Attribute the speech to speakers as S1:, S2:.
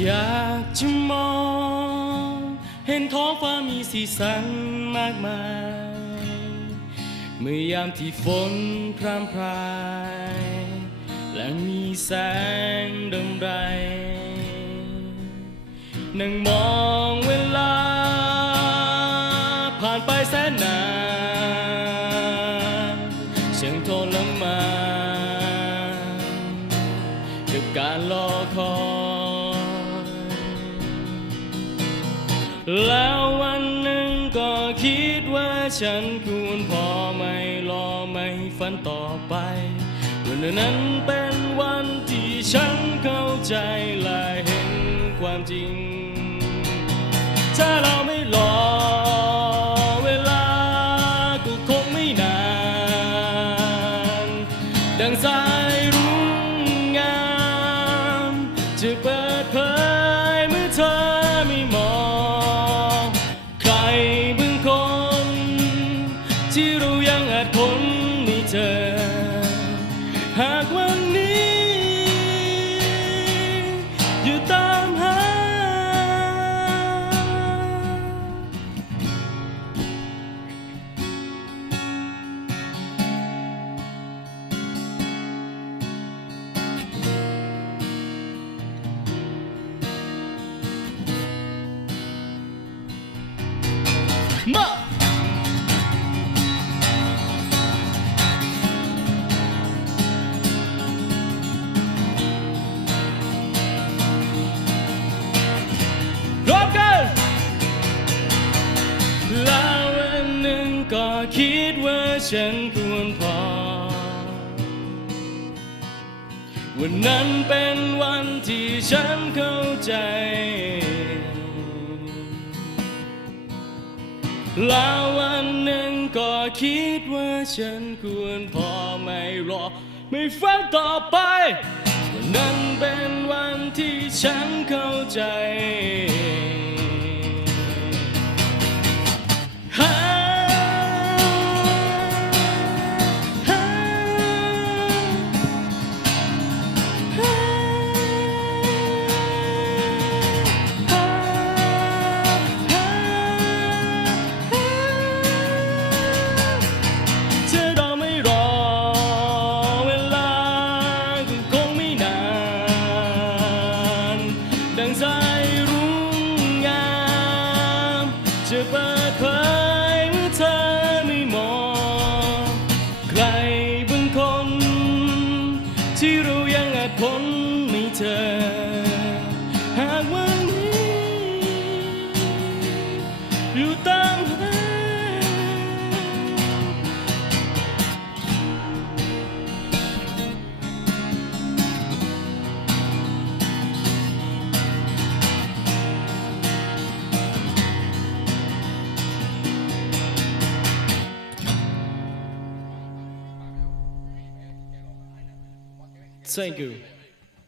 S1: อยากจะมอง เห็นท้องฟ้ามีสีสันมากมาย เมื่อยามที่ฝนพรำพราย และมีแสงดำไร นั่งมองเวลา ผ่านไปแสนนานเสียงโทรละมากับการรอคอย แล้ววันหนึ่งก็คิดว่าฉันควรพอไม่รอไม่ฝันต่อไป วันนั้นเป็นวันที่ฉันเข้าใจและเห็นความจริง ถ้าเราไม่รอเวลาก็คงไม่นาน ดังสาย เจอหากวันนี้ อยู่ตามหา มา ก็คิดว่าฉันควรพอ วันนั้นเป็นวันที่ฉันเข้าใจ แล้ววันหนึ่งก็คิดว่าฉันควรพอไม่รอ ไม่ฟังต่อไป วันนั้นเป็นวันที่ฉันเข้าใจ เปิดเผยเมื่อเธอไม่มองใครบางคน ที่เรายังอาจพ้นไม่เจอ หากวันนี้อยู่ต Thank you